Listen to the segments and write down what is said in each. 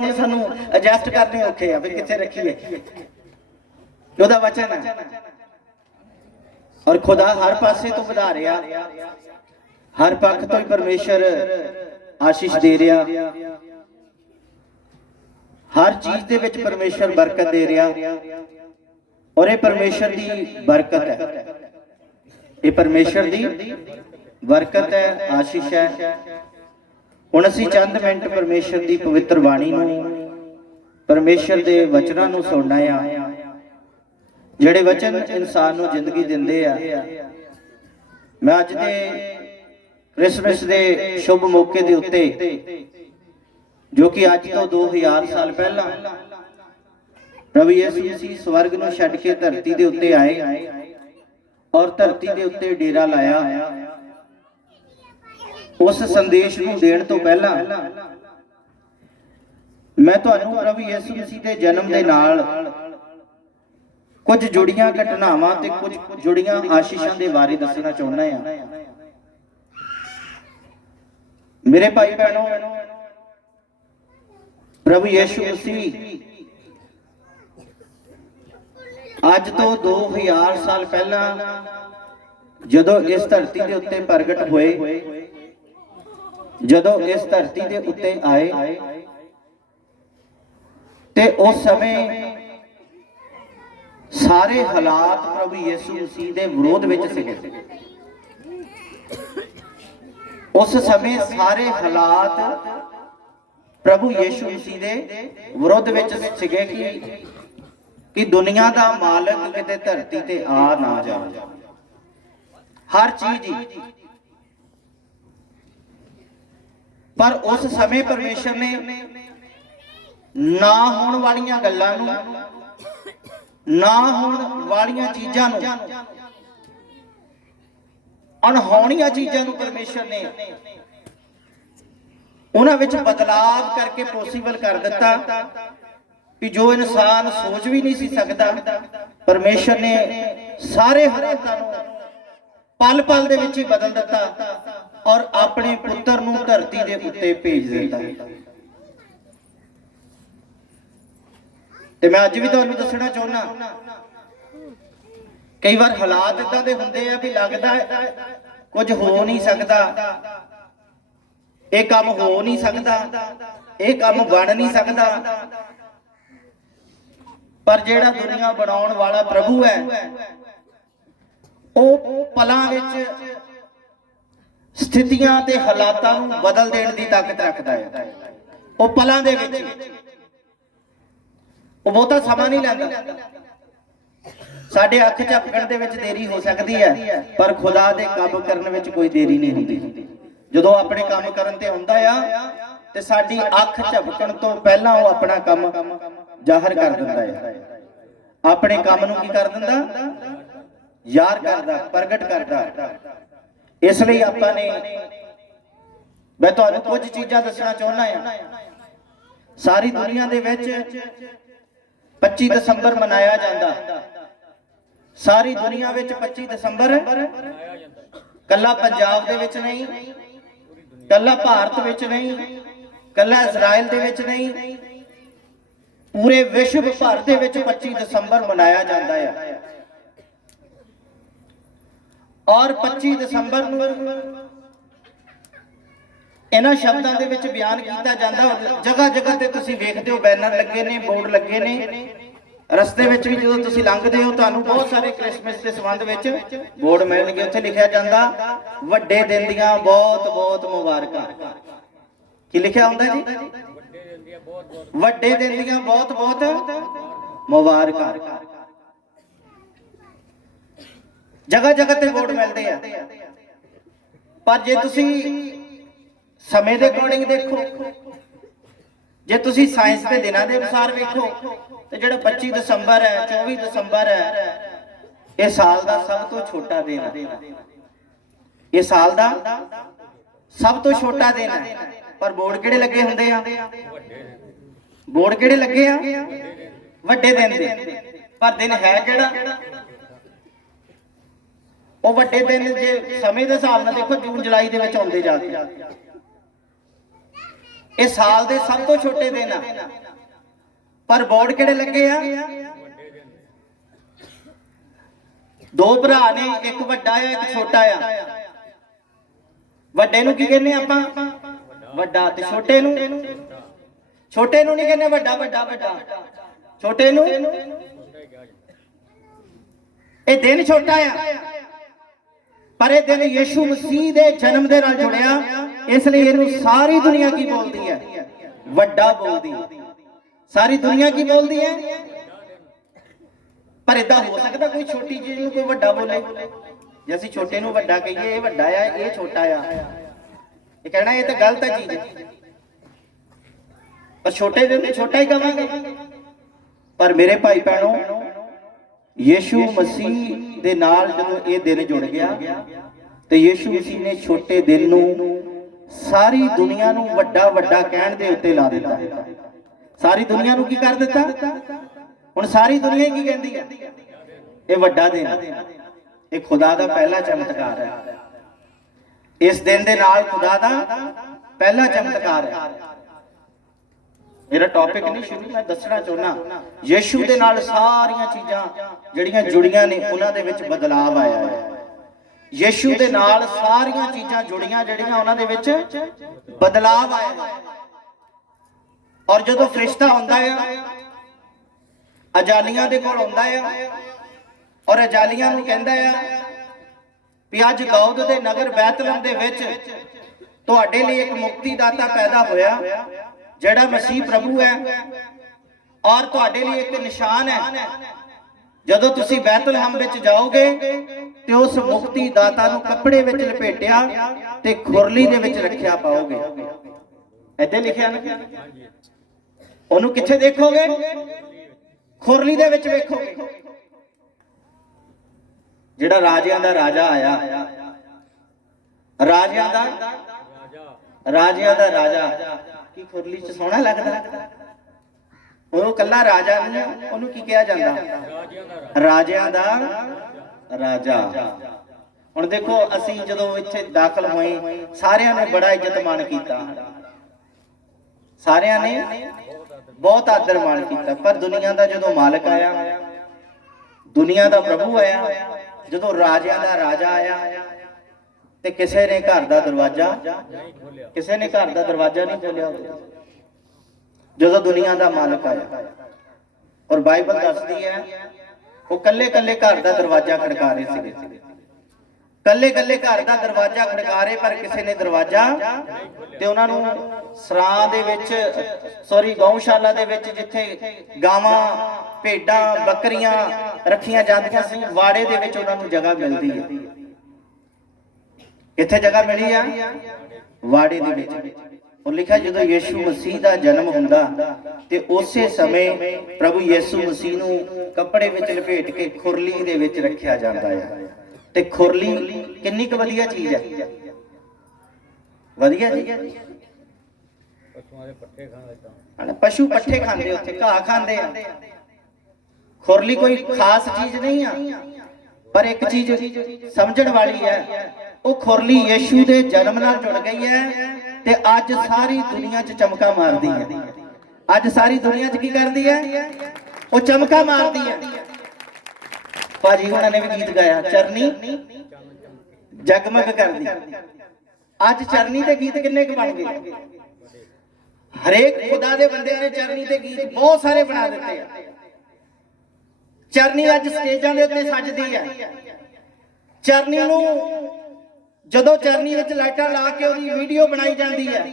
ਹੁਣ ਸਾਨੂੰ ਐਡਜਸਟ ਕਰਨੇ ਔਖੇ ਆ, ਵੀ ਕਿੱਥੇ ਰੱਖੀਏ। ਉਹਦਾ ਵਚਨ ਹੈ ਔਰ ਖੁਦਾ ਹਰ ਪਾਸੇ ਤੋਂ ਵਧਾ ਰਿਹਾ। ਹਰ ਪੱਖ ਤੋਂ ਹੀ ਪਰਮੇਸ਼ਰ ਆਸ਼ੀਸ਼ ਦੇ ਰਿਹਾ। ਹਰ ਚੀਜ਼ ਦੇ ਵਿੱਚ ਪਰਮੇਸ਼ਰ ਬਰਕਤ ਦੇ ਰਿਹਾ। ਔਰ ਇਹ ਪਰਮੇਸ਼ਰ ਦੀ ਬਰਕਤ ਹੈ। ਇਹ ਪਰਮੇਸ਼ਰ ਦੀ ਬਰਕਤ ਹੈ, ਆਸ਼ੀਸ਼ ਹੈ। ਹੁਣ ਅਸੀਂ ਚੰਦ ਮਿੰਟ ਪਰਮੇਸ਼ਰ ਦੀ ਪਵਿੱਤਰ ਬਾਣੀ ਨੂੰ ਪਰਮੇਸ਼ਰ ਦੇ ਵਚਨਾਂ ਨੂੰ ਸੁਣਨਾ ਆ, ਜਿਹੜੇ ਵਚਨ ਇਨਸਾਨ ਨੂੰ ਜ਼ਿੰਦਗੀ ਦਿੰਦੇ ਆ। ਮੈਂ ਅੱਜ ਦੇ ਕ੍ਰਿਸਮਸ ਦੇ ਸ਼ੁਭ ਮੌਕੇ ਦੇ ਉੱਤੇ, ਜੋ ਕਿ ਅੱਜ ਤੋਂ 2000 ਸਾਲ ਪਹਿਲਾਂ, ਪ੍ਰਭੂ ਯਿਸੂ ਮਸੀਹ ਸਵਰਗ ਨੂੰ ਛੱਡ ਕੇ ਧਰਤੀ ਦੇ ਉੱਤੇ ਆਏ ਔਰ ਧਰਤੀ ਦੇ ਉੱਤੇ ਡੇਰਾ ਲਾਇਆ। ਉਸ ਸੰਦੇਸ਼ ਨੂੰ ਦੇਣ ਤੋਂ ਪਹਿਲਾਂ ਮੈਂ ਤੁਹਾਨੂੰ ਪ੍ਰਭੂ ਯਿਸੂ ਮਸੀਹ ਦੇ ਜਨਮ ਦੇ ਨਾਲ ਕੁਝ ਜੁੜੀਆਂ ਘਟਨਾਵਾਂ ਤੇ ਕੁਝ ਜੁੜੀਆਂ ਆਸ਼ੀਸ਼ਾਂ ਦੇ ਬਾਰੇ ਦੱਸਣਾ ਚਾਹੁੰਦਾ ਹਾਂ। ਮੇਰੇ ਭਾਈ ਭੈਣੋ, ਪ੍ਰਭੂ ਯਿਸੂ ਮਸੀਹ ਅੱਜ ਤੋਂ 2000 ਸਾਲ ਪਹਿਲਾਂ ਜਦੋਂ ਇਸ ਧਰਤੀ ਦੇ ਉੱਤੇ ਪ੍ਰਗਟ ਹੋਏ ਜਦੋਂ ਇਸ ਧਰਤੀ ਦੇ ਉੱਤੇ ਆਏ, ਤੇ ਉਸ ਸਮੇਂ ਸਾਰੇ ਹਾਲਾਤ ਪ੍ਰਭੂ ਯਿਸੂ ਮਸੀਹ ਦੇ ਵਿਰੋਧ ਵਿੱਚ ਸੀਗੇ। ਉਸ ਸਮੇਂ ਸਾਰੇ ਹਾਲਾਤ ਪ੍ਰਭੂ ਯਿਸੂ ਮਸੀਹ ਦੇ ਵਿਰੋਧ ਵਿੱਚ ਸੀਗੇ ਕਿ ਕਿ ਦੁਨੀਆ ਦਾ ਮਾਲਕ ਕਿਤੇ ਧਰਤੀ ਤੇ ਆ ਨਾ ਜਾਵੇ। ਹਰ ਚੀਜ਼ ਹੀ ਪਰ ਉਸ ਸਮੇਂ ਪਰਮੇਸ਼ਰ ਨੇ ਨਾ ਹੋਣ ਵਾਲੀਆਂ ਗੱਲਾਂ ਨੂੰ, ਨਾ ਹੋਣ ਵਾਲੀਆਂ ਚੀਜ਼ਾਂ ਨੂੰ, ਅਣਹੋਣੀਆਂ ਚੀਜ਼ਾਂ ਨੂੰ ਪਰਮੇਸ਼ਰ ਨੇ ਉਹਨਾਂ ਵਿੱਚ ਬਦਲਾਵ ਕਰਕੇ ਪੋਸੀਬਲ ਕਰ ਦਿੱਤਾ ਕਿ ਜੋ ਇਨਸਾਨ ਸੋਚ ਵੀ ਨਹੀਂ ਸੀ ਸਕਦਾ, ਪਰਮੇਸ਼ਰ ਨੇ ਸਾਰੇ ਹਾਲਾਤਾਂ ਨੂੰ ਪਲ ਪਲ ਦੇ ਵਿੱਚ ਹੀ ਬਦਲ ਦਿੱਤਾ। ਔਰ ਆਪਣੇ ਪੁੱਤਰ ਨੂੰ ਧਰਤੀ ਦੇ ਉੱਤੇ ਭੇਜ ਦਿੱਤਾ ਤੇ ਮੈਂ ਅੱਜ ਵੀ ਤੁਹਾਨੂੰ ਦੱਸਣਾ ਚਾਹੁੰਦਾ ਕਈ ਵਾਰ ਹਾਲਾਤ ਇਦਾਂ ਦੇ ਹੁੰਦੇ ਆ ਵੀ ਲੱਗਦਾ ਕੁਝ ਹੋ ਨਹੀਂ ਸਕਦਾ, ਇਹ ਕੰਮ ਹੋ ਨਹੀਂ ਸਕਦਾ, ਇਹ ਕੰਮ ਬਣ ਨਹੀਂ ਸਕਦਾ। ਪਰ ਜਿਹੜਾ ਦੁਨੀਆ ਬਣਾਉਣ ਵਾਲਾ ਪ੍ਰਭੂ ਹੈ, ਉਹ ਪਲਾਂ ਵਿੱਚ ਸਥਿਤੀਆਂ ਤੇ ਹਾਲਾਤਾਂ ਨੂੰ ਬਦਲ ਦੇਣ ਦੀ ਤਾਕਤ ਰੱਖਦਾ ਹੈ। ਉਹ ਪਲਾਂ ਦੇ ਵਿੱਚ। ਉਹ ਬਹੁਤਾ ਸਮਾਂ ਨਹੀਂ ਲੈਂਦਾ। ਸਾਡੇ ਅੱਖ ਝਪਕਣ ਦੇ ਵਿੱਚ ਦੇਰੀ ਹੋ ਸਕਦੀ ਹੈ, ਪਰ ਖੁਦਾ ਦੇ ਕੰਮ ਕਰਨ ਵਿੱਚ ਕੋਈ ਦੇਰੀ ਨਹੀਂ ਹੁੰਦੀ। ਜਦੋਂ ਆਪਣੇ ਕੰਮ ਕਰਨ ਤੇ ਆਉਂਦਾ ਆ, ਤੇ ਸਾਡੀ ਅੱਖ ਝਪਕਣ ਤੋਂ ਪਹਿਲਾਂ ਉਹ ਆਪਣਾ ਕੰਮ ਜ਼ਾਹਰ ਕਰ ਦਿੰਦਾ ਹੈ ਆਪਣੇ ਕੰਮ ਨੂੰ ਕੀ ਕਰ ਦਿੰਦਾ? ਯਾਰ ਕਰਦਾ, ਪ੍ਰਗਟ ਕਰਦਾ। ਇਸ ਲਈ ਆਪਾਂ ਨੇ ਮੈਂ ਤੁਹਾਨੂੰ ਕੁਝ ਚੀਜ਼ਾਂ ਦੱਸਣਾ ਚਾਹੁੰਦਾ ਹਾਂ। ਸਾਰੀ ਦੁਨੀਆ ਦੇ ਵਿੱਚ 25 ਦਸੰਬਰ ਮਨਾਇਆ ਜਾਂਦਾ। ਸਾਰੀ ਦੁਨੀਆ ਵਿੱਚ 25 ਦਸੰਬਰ ਕੱਲਾ ਪੰਜਾਬ ਦੇ ਵਿੱਚ ਨਹੀਂ, ਕੱਲਾ ਭਾਰਤ ਵਿੱਚ ਨਹੀਂ, ਕੱਲਾ ਇਜ਼ਰਾਈਲ ਦੇ ਵਿੱਚ ਨਹੀਂ, ਪੂਰੇ ਵਿਸ਼ਵ ਭਰ ਦੇ ਵਿੱਚ 25 ਦਸੰਬਰ ਮਨਾਇਆ ਜਾਂਦਾ ਹੈ ਔਰ 25 ਦਸੰਬਰ ਨੂੰ ਇਹਨਾਂ ਸ਼ਬਦਾਂ ਦੇ ਵਿੱਚ ਬਿਆਨ ਕੀਤਾ ਜਾਂਦਾ। ਜਗ੍ਹਾ ਜਗ੍ਹਾ ਤੇ ਤੁਸੀਂ ਵੇਖਦੇ ਹੋ, ਬੈਨਰ ਲੱਗੇ ਨੇ, ਬੋਰਡ ਲੱਗੇ ਨੇ। ਰਸਤੇ ਵਿੱਚ ਵੀ ਜਦੋਂ ਤੁਸੀਂ ਲੰਘਦੇ ਹੋ, ਤੁਹਾਨੂੰ ਬਹੁਤ ਸਾਰੇ ਕ੍ਰਿਸਮਸ ਦੇ ਸੰਬੰਧ ਵਿੱਚ ਬੋਰਡ ਮਿਲਣਗੇ। ਉੱਥੇ ਲਿਖਿਆ ਜਾਂਦਾ, ਵੱਡੇ ਦਿਨ ਦੀਆਂ ਬਹੁਤ ਬਹੁਤ ਮੁਬਾਰਕਾਂ। ਕੀ ਲਿਖਿਆ ਹੁੰਦਾ ਜੀ? ਵੱਡੇ ਦਿਨ ਦੀਆਂ ਬਹੁਤ ਬਹੁਤ ਮੁਬਾਰਕਾਂ। ਜਗ੍ਹਾ ਜਗ੍ਹਾ ਤੇ ਬੋਰਡ ਮਿਲਦੇ ਆ। ਪਰ ਜੇ ਤੁਸੀਂ ਸਮੇਂ ਦੇ ਅਕੋਰਡਿੰਗ ਦੇਖੋ, ਜੇ ਤੁਸੀਂ ਸਾਇੰਸ ਦੇ ਦਿਨਾਂ ਦੇ ਅਨੁਸਾਰ ਵੇਖੋ, ਤੇ ਜਿਹੜਾ 25 ਦਸੰਬਰ ਹੈ 24 ਦਸੰਬਰ ਹੈ, ਇਹ ਸਾਲ ਦਾ ਸਭ ਤੋਂ ਛੋਟਾ ਦਿਨ ਹੈ। ਇਹ ਸਾਲ ਦਾ ਸਭ ਤੋਂ ਛੋਟਾ ਦਿਨ ਹੈ। ਪਰ ਬੋਰਡ ਕਿਹੜੇ ਲੱਗੇ ਹੁੰਦੇ ਆ? ਬੋਰਡ ਕਿਹੜੇ ਲੱਗੇ ਆ? ਵੱਡੇ ਦਿਨ ਦੇ। ਪਰ ਦਿਨ ਹੈ ਕਿਹੜਾ ਉਹ ਵੱਡੇ ਦਿਨ ਜੇ ਸਮੇਂ ਦੇ ਹਿਸਾਬ ਨਾਲ ਦੇਖੋ, ਜੂਨ, ਜੁਲਾਈ ਦੇ ਵਿੱਚ ਆਉਂਦੇ ਜਾਂਦੇ ਇਹ ਸਾਲ ਦੇ ਸਭ ਤੋਂ ਛੋਟੇ ਦਿਨ ਆ। ਪਰ ਬੋਰਡ ਕਿਹੜੇ ਲੱਗੇ ਆ? ਦੋ ਭਰਾ ਨੇ, ਇੱਕ ਵੱਡਾ ਆ, ਇੱਕ ਛੋਟਾ ਆ। ਵੱਡੇ ਨੂੰ ਕੀ ਕਹਿੰਦੇ ਆਪਾਂ? ਵੱਡਾ ਤੇ ਛੋਟੇ ਨੂੰ? ਛੋਟੇ ਨੂੰ ਨਹੀਂ ਕਹਿੰਦੇ ਵੱਡਾ ਵੱਡਾ ਵੱਡਾ। ਛੋਟੇ ਨੂੰ? ਇਹ ਦਿਨ ਛੋਟਾ ਆ। ਪਰ ਇਹ ਦਿਨ ਯੀਸ਼ੂ ਮਸੀਹ ਦੇ ਜਨਮ ਦੇ ਨਾਲ ਜੁੜਿਆ। ਇਸ ਲਈ ਇਹਨੂੰ ਸਾਰੀ ਦੁਨੀਆ ਕੀ ਬੋਲਦੀ ਹੈ? ਵੱਡਾ ਬੋਲਦੀ ਹੈ। ਸਾਰੀ ਦੁਨੀਆ ਕੀ ਬੋਲਦੀ ਹੈ? ਪਰ ਇਦਾਂ ਹੋ ਸਕਦਾ ਕੋਈ ਛੋਟੀ ਚੀਜ਼ ਨੂੰ ਕੋਈ ਵੱਡਾ ਬੋਲੇ। ਜੇ ਅਸੀਂ ਛੋਟੇ ਨੂੰ ਵੱਡਾ ਕਹੀਏ, ਇਹ ਵੱਡਾ ਆ, ਇਹ ਛੋਟਾ ਆ। ਇਹ ਕਹਿਣਾ, ਇਹ ਤਾਂ ਗਲਤ ਹੈ ਚੀਜ਼। ਪਰ ਛੋਟੇ ਦੇ ਤੇ ਛੋਟਾ ਹੀ ਕਵਾਂਗੇ। ਪਰ ਮੇਰੇ ਭਾਈ ਭੈਣੋ ਯੀਸ਼ੂ ਮਸੀਹ ਦੇ ਨਾਲ ਜਦੋਂ ਇਹ ਦਿਨ ਜੁੜ ਗਿਆ, ਤੇ ਯੀਸ਼ੂ ਮਸੀਹ ਨੇ ਛੋਟੇ ਦਿਨ ਨੂੰ ਸਾਰੀ ਦੁਨੀਆ ਨੂੰ ਵੱਡਾ ਵੱਡਾ ਕਹਿਣ ਦੇ ਉੱਤੇ ਲਾ ਦਿੱਤਾ। ਸਾਰੀ ਦੁਨੀਆ ਨੂੰ ਕੀ ਕਰ ਦਿੱਤਾ? ਹੁਣ ਸਾਰੀ ਦੁਨੀਆ ਕੀ ਕਹਿੰਦੀ ਹੈ ਇਹ ਵੱਡਾ ਦਿਨ ਇਹ ਖੁਦਾ ਦਾ ਪਹਿਲਾ ਚਮਤਕਾਰ ਹੈ ਇਸ ਦਿਨ ਦੇ ਨਾਲ ਖੁਦਾ ਦਾ ਪਹਿਲਾ ਚਮਤਕਾਰ ਹੈ ਮੇਰਾ ਟੌਪਿਕ ਨਹੀਂ ਸ਼ੁਰੂ, ਮੈਂ ਦੱਸਣਾ ਚਾਹੁੰਦਾ ਯੀਸ਼ੂ ਦੇ ਨਾਲ ਸਾਰੀਆਂ ਚੀਜ਼ਾਂ ਜਿਹੜੀਆਂ ਜੁੜੀਆਂ ਨੇ, ਉਹਨਾਂ ਦੇ ਵਿੱਚ ਬਦਲਾਅ ਆਇਆ ਹੈ। ਯੀਸ਼ੂ ਦੇ ਨਾਲ ਸਾਰੀਆਂ ਚੀਜ਼ਾਂ ਜੁੜੀਆਂ ਜਿਹੜੀਆਂ, ਉਹਨਾਂ ਦੇ ਵਿੱਚ ਬਦਲਾਅ ਆਇਆ ਹੈ। ਔਰ ਜਦੋਂ ਫਰਿਸ਼ਤਾ ਆਉਂਦਾ ਹੈ ਅਜਾਲੀਆਂ ਦੇ ਕੋਲ ਆਉਂਦਾ ਹੈ ਔਰ ਅਜਾਲੀਆਂ ਨੂੰ ਕਹਿੰਦਾ ਹੈ ਵੀ ਅੱਜ ਦਾਊਦ ਦੇ ਨਗਰ ਬੈਤਲਹਮ ਦੇ ਵਿੱਚ ਤੁਹਾਡੇ ਲਈ ਇੱਕ ਮੁਕਤੀਦਾਤਾ ਪੈਦਾ ਹੋਇਆ। ਜਿਹੜਾ ਮਸੀਹ ਪ੍ਰਭੂ ਹੈ ਔਰ ਤੁਹਾਡੇ ਲਈ ਇੱਕ ਨਿਸ਼ਾਨ ਹੈ। ਜਦੋਂ ਤੁਸੀਂ ਬੈਤਲਹਮ ਵਿੱਚ ਜਾਓਗੇ ਤੇ ਉਸ ਮੁਕਤੀ ਦਾਤਾ ਨੂੰ ਕੱਪੜੇ ਵਿੱਚ ਲਪੇਟਿਆ ਤੇ ਖੁਰਲੀ ਦੇ ਵਿੱਚ ਰੱਖਿਆ ਪਾਓਗੇ। ਇੱਥੇ ਲਿਖਿਆ ਨਾ। ਉਹਨੂੰ ਕਿੱਥੇ ਦੇਖੋਗੇ? ਖੁਰਲੀ ਦੇ ਵਿੱਚ ਵੇਖੋਗੇ। ਜਿਹੜਾ ਰਾਜਿਆਂ ਦਾ ਰਾਜਾ ਆਇਆ। ਰਾਜਿਆਂ ਦਾ? ਰਾਜਿਆਂ ਦਾ ਰਾਜਾ। ਕੀ ਖੁਰਲੀ ਚ ਸੋਹਣਾ ਲੱਗਦਾ? ਉਹ ਕੱਲਾ ਰਾਜਾ ਨਹੀਂ ਉਹਨੂੰ ਕੀ ਕਿਹਾ ਜਾਂਦਾ? ਰਾਜਿਆਂ ਦਾ ਰਾਜਾ। ਹੁਣ ਦੇਖੋ, ਅਸੀਂ ਜਦੋਂ ਇੱਥੇ ਦਾਖਲ ਹੋਏ, ਸਾਰਿਆਂ ਨੇ ਬੜਾ ਇੱਜ਼ਤ ਮਾਣ ਕੀਤਾ। ਸਾਰਿਆਂ ਨੇ ਬਹੁਤ ਆਦਰ ਮਾਣ ਕੀਤਾ। ਪਰ ਦੁਨੀਆ ਦਾ ਜਦੋਂ ਮਾਲਕ ਆਇਆ, ਦੁਨੀਆ ਦਾ ਪ੍ਰਭੂ ਆਇਆ, ਜਦੋਂ ਰਾਜਿਆਂ ਦਾ ਰਾਜਾ ਆਇਆ ਤੇ ਕਿਸੇ ਨੇ ਘਰ ਦਾ ਦਰਵਾਜ਼ਾ ਕਿਸੇ ਨੇ ਘਰ ਦਾ ਦਰਵਾਜ਼ਾ ਨਹੀਂ ਖੋਲਿਆ ਜਦੋਂ ਦੁਨੀਆ ਦਾ ਮਾਲਕ ਆਇਆ ਔਰ ਬਾਈਬਲ ਦੱਸਦੀ ਹੈ, ਉਹ ਕੱਲੇ ਕੱਲੇ ਘਰ ਦਾ ਦਰਵਾਜ਼ਾ ਖੜਕਾ ਰਹੇ ਸੀਗੇ। ਕੱਲੇ ਕੱਲੇ ਘਰ ਦਾ ਦਰਵਾਜ਼ਾ ਖੜਕਾ ਰਹੇ ਪਰ ਕਿਸੇ ਨੇ ਦਰਵਾਜ਼ਾ ਤੇ ਉਹਨਾਂ ਨੂੰ ਸਰਾਂ ਦੇ ਵਿੱਚ ਸੌਰੀ ਗਊਸ਼ਾਲਾ ਦੇ ਵਿੱਚ ਜਿੱਥੇ ਗਾਵਾਂ, ਭੇਡਾਂ, ਬੱਕਰੀਆਂ ਰੱਖੀਆਂ ਜਾਂਦੀਆਂ ਸੀ, ਵਾੜੇ ਦੇ ਵਿੱਚ ਉਹਨਾਂ ਨੂੰ ਜਗ੍ਹਾ ਮਿਲਦੀ ਹੈ। ਕਿੱਥੇ ਜਗ੍ਹਾ ਮਿਲੀ ਆ ਵਾੜੇ ਦੇ ਵਿੱਚ। ਉਹ ਲਿਖਿਆ ਜਦੋਂ ਯੀਸ਼ੂ ਮਸੀਹ ਦਾ ਜਨਮ ਹੁੰਦਾ ਤੇ ਉਸੇ ਸਮੇਂ ਪ੍ਰਭੂ ਯੀਸ਼ੂ ਮਸੀਹ ਨੂੰ ਕੱਪੜੇ ਵਿੱਚ ਲਪੇਟ ਕੇ ਖੁਰਲੀ ਦੇ ਵਿੱਚ ਰੱਖਿਆ ਜਾਂਦਾ ਹੈ ਤੇ ਖੁਰਲੀ ਕਿੰਨੀ ਕੁ ਵਧੀਆ ਚੀਜ਼ ਹੈ ਵਧੀਆ ਜੀ। ਪਸ਼ੂਆਂ ਪੱਠੇ ਖਾਣ ਲੱਗਾ ਪਸ਼ੂ ਪੱਠੇ ਖਾਂਦੇ ਉੱਥੇ, ਘਾਹ ਖਾਂਦੇ ਆ। ਖੁਰਲੀ ਕੋਈ ਖਾਸ ਚੀਜ਼ ਨਹੀਂ ਆ। ਪਰ ਇੱਕ ਚੀਜ਼ ਸਮਝਣ ਵਾਲੀ ਹੈ ਉਹ ਖੁਰਲੀ ਯੀਸ਼ੂ ਦੇ ਜਨਮ ਨਾਲ ਜੁੜ ਗਈ ਹੈ ਤੇ ਅੱਜ ਸਾਰੀ ਦੁਨੀਆ 'ਚ ਚਮਕਾ ਮਾਰਦੀ ਹੈ। ਅੱਜ ਸਾਰੀ ਦੁਨੀਆ 'ਚ ਕੀ ਕਰਦੀ ਹੈ? ਉਹ ਚਮਕਾ ਮਾਰਦੀ ਹੈ। ਭਾਜੀ ਉਹਨਾਂ ਨੇ ਵੀ ਗੀਤ ਗਾਇਆ, ਚਰਨੀ ਜਗਮਗ ਕਰਦੀ। ਅੱਜ ਚਰਨੀ ਦੇ ਗੀਤ ਕਿੰਨੇ ਕੁ ਬਣ ਗਏ? ਹਰੇਕ ਖੁਦਾ ਦੇ ਬੰਦਿਆਂ ਨੇ ਚਰਨੀ ਦੇ ਗੀਤ ਬਹੁਤ ਸਾਰੇ ਬਣਾ ਦਿੱਤੇ ਆ। ਚਰਨੀ ਅੱਜ ਸਟੇਜਾਂ ਦੇ ਉੱਤੇ ਸੱਜਦੀ ਹੈ। ਚਰਨੀ ਨੂੰ ਜਦੋਂ ਚਰਨੀ ਵਿੱਚ ਲਾਈਟਾਂ ਲਾ ਕੇ ਉਹਦੀ ਵੀਡੀਓ ਬਣਾਈ ਜਾਂਦੀ ਹੈ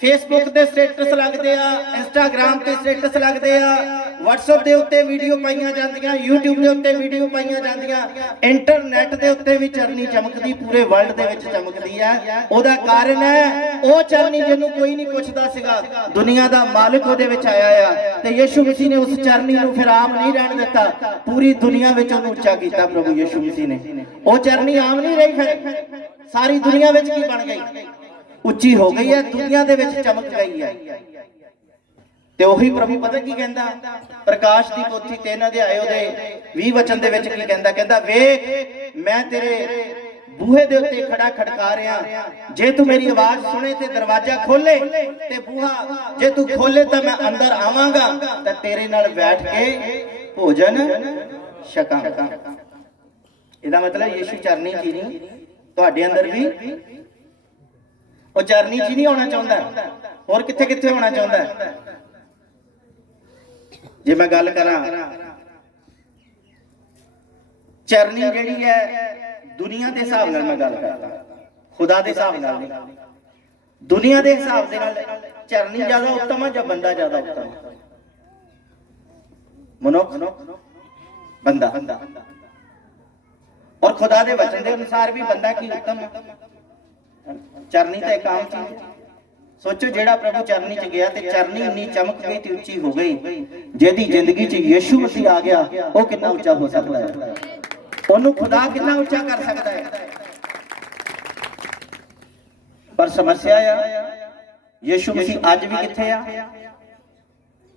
ਫੇਸਬੁੱਕ ਤੇ ਸਟੇਟਸ ਲੱਗਦੇ ਆ ਇੰਸਟਾਗ੍ਰam ਤੇ ਸਟੇਟਸ ਲੱਗਦੇ ਆ, WhatsApp ਦੇ ਉੱਤੇ ਵੀਡੀਓ ਪਾਈਆਂ ਜਾਂਦੀਆਂ, YouTube ਦੇ ਉੱਤੇ ਵੀਡੀਓ ਪਾਈਆਂ ਜਾਂਦੀਆਂ ਇੰਟਰਨੈਟ ਦੇ ਉੱਤੇ ਵੀ ਚਰਨੀ ਚਮਕਦੀ, ਪੂਰੇ ਵਰਲਡ ਦੇ ਵਿੱਚ ਚਮਕਦੀ ਹੈ। ਉਹਦਾ ਕਾਰਨ ਹੈ, ਉਹ ਚਰਨੀ ਜਿਹਨੂੰ ਕੋਈ ਨਹੀਂ ਪੁੱਛਦਾ ਸੀਗਾ, ਦੁਨੀਆ ਦਾ ਮਾਲਕ ਉਹਦੇ ਵਿੱਚ ਆਇਆ ਆ ਤੇ ਯੀਸ਼ੂ ਮਸੀਹ ਨੇ ਉਸ ਚਰਨੀ ਨੂੰ ਫਿਰ ਆਮ ਨਹੀਂ ਰਹਿਣ ਦਿੱਤਾ, ਪੂਰੀ ਦੁਨੀਆ ਵਿੱਚ ਉਹਨੂੰ ਉੱਚਾ ਕੀਤਾ ਪ੍ਰਭੂ ਯੀਸ਼ੂ ਮਸੀਹ ਨੇ। ਉਹ ਚਰਨੀ ਆਮ ਨਹੀਂ ਰਹੀ ਫਿਰ। ਸਾਰੀ ਦੁਨੀਆ ਵਿੱਚ ਕੀ ਬਣ ਗਈ? ਉੱਚੀ ਹੋ ਗਈ ਹੈ, ਦੁਨੀਆ ਦੇ ਵਿੱਚ ਚਮਕ ਗਈ ਹੈ। ਤੇ ਉਹੀ ਪ੍ਰਭੂ ਪਤਾ ਕੀ ਕਹਿੰਦਾ? ਪ੍ਰਕਾਸ਼ ਦੀ ਪੋਥੀ ਤਿੰਨ ਅਧਿਆਏ ਉਹਦੇ 20 ਵਚਨ ਦੇ ਵਿੱਚ ਕੀ ਕਹਿੰਦਾ? ਕਹਿੰਦਾ, ਵੇਖ, ਮੈਂ ਤੇਰੇ ਬੂਹੇ ਦੇ ਉੱਤੇ ਖੜਾ ਖੜਕਾ ਰਿਹਾ। ਜੇ ਤੂੰ ਮੇਰੀ ਆਵਾਜ਼ ਸੁਣੇ ਤੇ ਦਰਵਾਜ਼ਾ ਖੋਲੇ ਤੇ ਬੂਹਾ, ਜੇ ਤੂੰ ਖੋਲੇ ਤਾਂ ਮੈਂ ਅੰਦਰ ਆਵਾਂਗਾ ਤਾਂ ਤੇਰੇ ਨਾਲ ਬੈਠ ਕੇ ਭੋਜਨ ਛਕਾਂਗਾ। ਇਹਦਾ ਮਤਲਬ ਯੀਸ਼ੂ ਚਰਨੀ ਜੀ ਨਹੀਂ ਤੁਹਾਡੇ ਅੰਦਰ ਵੀ ਉਹ ਚਰਨੀ ਚ ਨਹੀਂ ਆਉਣਾ ਚਾਹੁੰਦਾ। ਹੋਰ ਕਿੱਥੇ ਕਿੱਥੇ ਆਉਣਾ ਚਾਹੁੰਦਾ? ਜੇ ਮੈਂ ਗੱਲ ਕਰਾਂ, ਚਰਨੀ ਜਿਹੜੀ ਹੈ, ਦੁਨੀਆ ਦੇ ਹਿਸਾਬ ਨਾਲ ਮੈਂ ਗੱਲ ਕਰਦਾ। ਖੁਦਾ ਦੇ ਹਿਸਾਬ ਨਾਲ ਨਹੀਂ। ਦੁਨੀਆ ਦੇ ਹਿਸਾਬ ਦੇ ਨਾਲ ਚਰਨੀ ਜ਼ਿਆਦਾ ਉੱਤਮ ਹੈ ਜਾਂ ਬੰਦਾ ਜ਼ਿਆਦਾ ਉੱਤਮ? ਹੈ ਮਨੁੱਖ, ਬੰਦਾ। ਔਰ ਖੁਦਾ ਦੇ ਵਚਨ ਦੇ ਅਨੁਸਾਰ ਵੀ ਬੰਦਾ ਕੀ ਉੱਤਮ ਚਰਨੀ ਤਾਂ ਇੱਕ ਚੀਜ਼ ਸੋਚੋ ਜਿਹੜਾ ਪ੍ਰਭੂ ਚਰਨੀ ਚ ਗਿਆ ਤੇ ਚਰਨੀ ਇੰਨੀ ਚਮਕ ਗਈ ਤੇ ਉੱਚੀ ਹੋ ਗਈ। ਜਿਹਦੀ ਜ਼ਿੰਦਗੀ ਚ ਯੀਸ਼ੂ ਮਸੀਹ ਆ ਗਿਆ, ਉਹ ਕਿੰਨਾ ਉੱਚਾ ਹੋ ਸਕਦਾ ਹੈ? ਉਹਨੂੰ ਖੁਦਾ ਕਿੰਨਾ ਉੱਚਾ ਕਰ ਸਕਦਾ ਹੈ? ਪਰ ਸਮੱਸਿਆ ਆ, ਯੀਸ਼ੂ ਮਸੀਹ ਅੱਜ ਵੀ ਕਿੱਥੇ ਆ?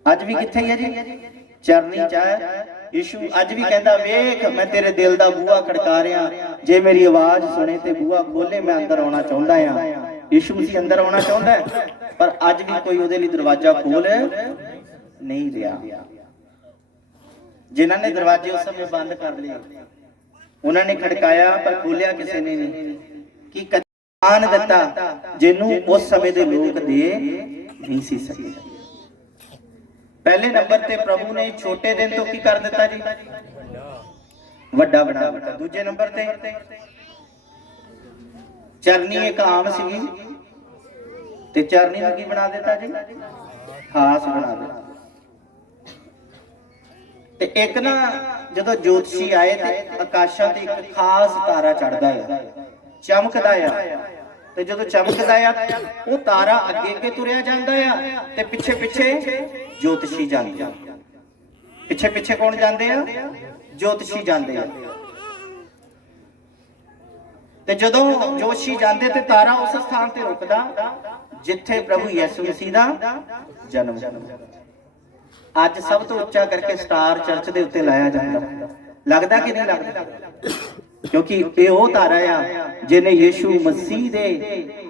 ਅੱਜ ਵੀ ਕਿੱਥੇ ਹੈ ਜੀ? ਚਰਨੀ ਚ ਹੈ ਯੀਸ਼ੂ ਅੱਜ ਵੀ ਕਹਿੰਦਾ, ਵੇਖ, ਮੈਂ ਤੇਰੇ ਦਿਲ ਦਾ ਬੂਹਾ ਖੜਕਾ ਰਿਹਾ ਜੇ ਮੇਰੀ ਆਵਾਜ਼ ਸੁਣੇ ਤੇ ਬੂਹਾ ਖੋਲੇ, ਮੈਂ ਅੰਦਰ ਆਉਣਾ ਚਾਹੁੰਦਾ ਆ। ਯੀਸ਼ੂ ਮਸੀਹ ਅੰਦਰ ਆਉਣਾ ਚਾਹੁੰਦਾ ਪਰ ਅੱਜ ਵੀ ਕੋਈ ਉਹਦੇ ਲਈ ਦਰਵਾਜ਼ਾ ਖੋਲ ਨਹੀਂ ਰਿਹਾ। ਜਿਨ੍ਹਾਂ ਨੇ ਦਰਵਾਜ਼ੇ ਉਸ ਸਮੇਂ ਬੰਦ ਕਰ ਲਏ, ਉਹਨਾਂ ਨੇ ਖੜਕਾਇਆ, ਪਰ ਖੋਲਿਆ ਕਿਸੇ ਨੇ ਨਹੀਂ। ਕੀ ਕਦਾਨ ਦਿੱਤਾ, ਜਿਹਨੂੰ ਉਸ ਸਮੇਂ ਦੇ ਲੋਕ ਦੇ ਨਹੀਂ ਸੀ ਸਕੇ। ਪਹਿਲੇ ਨੰਬਰ ਤੇ ਪ੍ਰਭੂ ਨੇ ਛੋਟੇ ਦਿਨ ਤੋਂ ਕੀ ਕਰ ਦਿੱਤਾ ਜੀ? ਵੱਡਾ ਬਣਾ ਦਿੱਤਾ। ਦੂਜੇ ਨੰਬਰ ਤੇ ਚਰਨੀ ਇੱਕ ਆਮ ਸੀਗੀ ਤੇ ਚਰਨੀ ਨੂੰ ਕੀ ਬਣਾ ਦਿੱਤਾ ਜੀ? ਖਾਸ ਬਣਾ ਦਿੱਤਾ। ਤੇ ਇੱਕ ਨਾ ਜਦੋਂ ਜੋਤਸ਼ੀ ਆਏ ਤੇ ਆਕਾਸ਼ਾਂ ਤੇ ਇੱਕ ਖਾਸ ਤਾਰਾ ਚੜਦਾ ਆ। ਚਮਕਦਾ ਆ। ਤੇ ਜਦੋਂ ਚਮਕਦਾ ਆ, ਉਹ ਤਾਰਾ ਅੱਗੇ ਅੱਗੇ ਤੁਰਿਆ ਜਾਂਦਾ ਆ ਤੇ ਪਿੱਛੇ ਪਿੱਛੇ ਜੋਤਸ਼ੀ ਜਾਂਦੇ ਆ। ਪਿੱਛੇ ਪਿੱਛੇ ਕੌਣ ਜਾਂਦੇ ਆ? ਜੋਤਸ਼ੀ ਜਾਂਦੇ ਆ। ਤੇ ਜਦੋਂ ਜੋਤਸ਼ੀ ਜਾਂਦੇ ਤੇ ਤਾਰਾ ਉਸ ਸਥਾਨ ਤੇ ਰੁਕਦਾ, ਜਿੱਥੇ ਪ੍ਰਭੂ ਯਿਸੂ ਮਸੀਹ ਦਾ ਜਨਮ। ਅੱਜ ਸਭ ਤੋਂ ਉੱਚਾ ਕਰਕੇ ਸਟਾਰ ਚਰਚ ਦੇ ਉੱਤੇ ਲਾਇਆ ਜਾਂਦਾ। ਲੱਗਦਾ ਕਿ ਨਹੀਂ ਲੱਗਦਾ? ਕਿਉਂਕਿ ਇਹ ਉਹ ਤਾਰਾ ਆ ਜਿਹਨੇ ਯੀਸ਼ੂ ਮਸੀਹ ਦੇ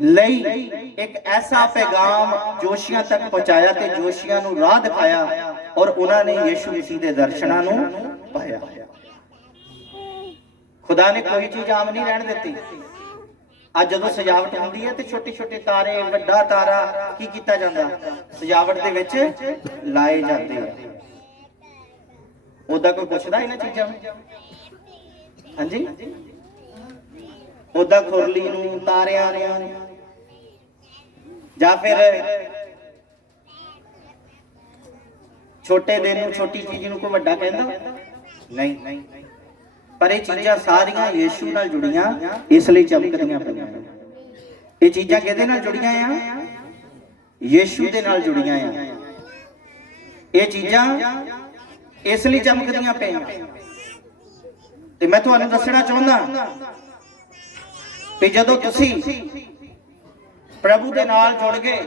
ਲਈ ਇੱਕ ਐਸਾ ਪੈਗਾਮ ਜੋਸ਼ੀਆਂ ਤੱਕ ਪਹੁੰਚਾਇਆ ਤੇ ਜੋਸ਼ੀਆਂ ਨੂੰ ਰਾਹ ਦਿਖਾਇਆ ਔਰ ਉਹਨਾਂ ਨੇ ਯੀਸ਼ੂ ਮਸੀਹ ਦੇ ਦਰਸ਼ਨਾਂ ਨੂੰ ਪਾਇਆ। ਖੁਦਾ ਨੇ ਕੋਈ ਚੀਜ਼ ਆਮ ਨਹੀਂ ਰਹਿਣ ਦਿੱਤੀ। ਅੱਜ ਜਦੋਂ ਸਜਾਵਟ ਹੁੰਦੀ ਹੈ ਤੇ ਛੋਟੇ ਛੋਟੇ ਤਾਰੇ, ਵੱਡਾ ਤਾਰਾ ਕੀ ਕੀਤਾ ਜਾਂਦਾ? ਸਜਾਵਟ ਦੇ ਵਿੱਚ ਲਾਏ ਜਾਂਦੇ ਆ। ਉਹਦਾ ਕੋਈ ਪੁੱਛਦਾ ਇਹਨਾਂ ਚੀਜ਼ਾਂ ਨੂੰ? ਹਾਂਜੀ? ਉਹਦਾ ਖੁਰਲੀ ਨੂੰ, ਤਾਰਿਆਂ ਨੂੰ ਜਾਂ ਫਿਰ ਛੋਟੇ ਦਿਨ ਨੂੰ ਛੋਟੀ ਚੀਜ਼ ਨੂੰ ਕੋਈ ਵੱਡਾ ਕਹਿੰਦਾ? ਨਹੀਂ। ਪਰ ਇਹ ਚੀਜ਼ਾਂ ਸਾਰੀਆਂ ਯੀਸ਼ੂ ਨਾਲ ਜੁੜੀਆਂ, ਇਸ ਲਈ ਚਮਕਦੀਆਂ ਪਈਆਂ ਇਹ ਚੀਜ਼ਾਂ ਕਿਹਦੇ ਨਾਲ ਜੁੜੀਆਂ ਆ? ਯੀਸ਼ੂ ਦੇ ਨਾਲ ਜੁੜੀਆਂ ਆ। ਇਹ ਚੀਜ਼ਾਂ ਇਸ ਲਈ ਚਮਕਦੀਆਂ ਪਈਆਂ। ਤੇ ਮੈਂ ਤੁਹਾਨੂੰ ਦੱਸਣਾ ਚਾਹੁੰਦਾ ਕਿ ਜਦੋਂ ਤੁਸੀਂ ਪ੍ਰਭੂ ਦੇ ਨਾਲ ਜੁੜ ਗਏ।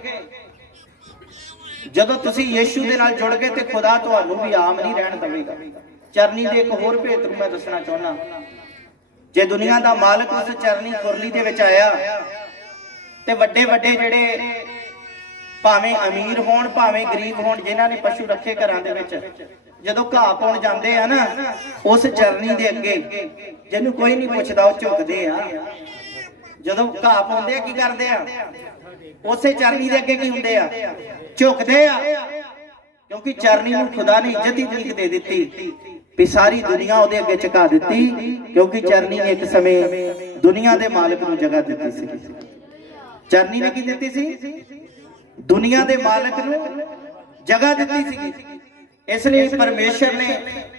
ਜਦੋਂ ਤੁਸੀਂ ਯੀਸ਼ੂ ਦੇ ਨਾਲ ਜੁੜ ਗਏ ਤੇ ਖੁਦਾ ਤੁਹਾਨੂੰ ਵੀ ਆਮ ਨਹੀਂ ਰਹਿਣ ਦੇਵੇਗਾ। ਚਰਨੀ ਦੇ ਇੱਕ ਹੋਰ ਭੇਤ ਨੂੰ ਮੈਂ ਦੱਸਣਾ ਚਾਹੁੰਦਾ। ਜੇ ਦੁਨੀਆ ਦਾ ਮਾਲਕ ਉਸ ਚਰਨੀ ਖੁਰਲੀ ਦੇ ਵਿੱਚ ਆਇਆ, ਤੇ ਵੱਡੇ ਵੱਡੇ ਜਿਹੜੇ ਭਾਵੇਂ ਅਮੀਰ ਹੋਣ, ਭਾਵੇਂ ਗਰੀਬ ਹੋਣ, ਜਿਨ੍ਹਾਂ ਨੇ ਪਸ਼ੂ ਰੱਖੇ ਘਰਾਂ ਦੇ ਵਿੱਚ, ਜਦੋਂ ਘਾਹ ਪਾਉਣ ਜਾਂਦੇ ਆ ਨਾ, ਉਸ ਚਰਨੀ ਦੇ ਅੱਗੇ, ਜਿਹਨੂੰ ਕੋਈ ਨਹੀਂ ਪੁੱਛਦਾ, ਉਹ ਝੁਕਦੇ ਆ। ਜਦੋਂ ਘਾਹ ਪਾਉਂਦੇ ਆ, ਕੀ ਕਰਦੇ ਆ? ਉਸੇ ਚਰਨੀ ਦੇ ਅੱਗੇ ਕੀ ਹੁੰਦੇ ਆ? ਝੁਕਦੇ ਆ। ਕਿਉਂਕਿ ਚਰਨੀ ਨੂੰ ਖੁਦਾ ਨੇ ਇੱਜ਼ਤ ਹੀ ਤਰੀਕ ਦੇ ਦਿੱਤੀ ਵੀ ਸਾਰੀ ਦੁਨੀਆ ਉਹਦੇ ਅੱਗੇ ਝੁਕਾ ਦਿੱਤੀ, ਕਿਉਂਕਿ ਚਰਨੀ ਇੱਕ ਸਮੇਂ ਦੁਨੀਆ ਦੇ ਮਾਲਕ ਨੂੰ ਜਗ੍ਹਾ ਦਿੱਤੀ ਸੀ। ਚਰਨੀ ਨੇ ਕੀ ਦਿੱਤੀ ਸੀ? ਦੁਨੀਆ ਦੇ ਮਾਲਕ ਨੂੰ ਜਗ੍ਹਾ ਦਿੱਤੀ ਸੀ। ਇਸ ਲਈ ਪਰਮੇਸ਼ਰ ਨੇ